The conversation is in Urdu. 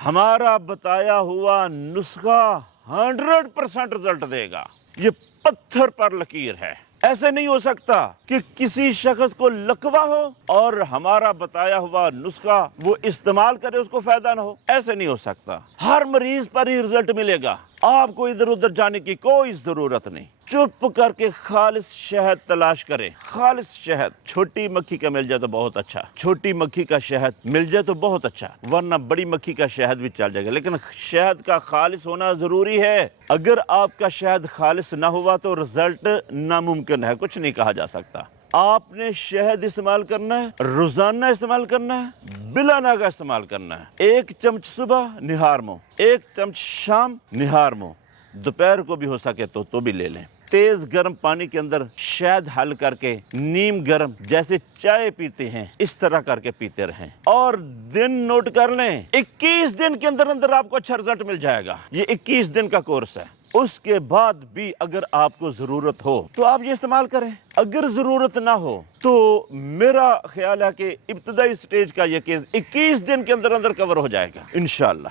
ہمارا بتایا ہوا نسخہ 100% رزلٹ دے گا. یہ پتھر پر لکیر ہے. ایسے نہیں ہو سکتا کہ کسی شخص کو لقوہ ہو اور ہمارا بتایا ہوا نسخہ وہ استعمال کرے اس کو فائدہ نہ ہو. ایسے نہیں ہو سکتا. ہر مریض پر ہی رزلٹ ملے گا. آپ کو ادھر ادھر جانے کی کوئی ضرورت نہیں. چپ کر کے خالص شہد تلاش کریں. خالص شہد. چھوٹی مکھی کا مل جائے تو بہت اچھا. چھوٹی مکھی کا شہد مل جائے تو بہت اچھا، ورنہ بڑی مکھی کا شہد بھی چل جائے گا. لیکن شہد کا خالص ہونا ضروری ہے. اگر آپ کا شہد خالص نہ ہوا تو رزلٹ ناممکن ہے. کچھ نہیں کہا جا سکتا. آپ نے شہد استعمال کرنا ہے، روزانہ استعمال کرنا ہے، بلا ناغہ استعمال کرنا ہے. 1 چمچ صبح نہار منہ، 1 چمچ شام نہار منہ. دوپہر کو بھی ہو سکے تو بھی لے لیں. تیز گرم پانی کے اندر شہد حل کر کے نیم گرم جیسے چائے پیتے ہیں اس طرح کر کے پیتے رہیں. اور دن نوٹ کر لیں. 21 دن کے اندر اندر آپ کو اچھا رزلٹ مل جائے گا. یہ 21 دن کا کورس ہے. اس کے بعد بھی اگر آپ کو ضرورت ہو تو آپ یہ استعمال کریں. اگر ضرورت نہ ہو تو میرا خیال ہے کہ ابتدائی سٹیج کا یہ کیس 21 دن کے اندر اندر کور ہو جائے گا انشاءاللہ.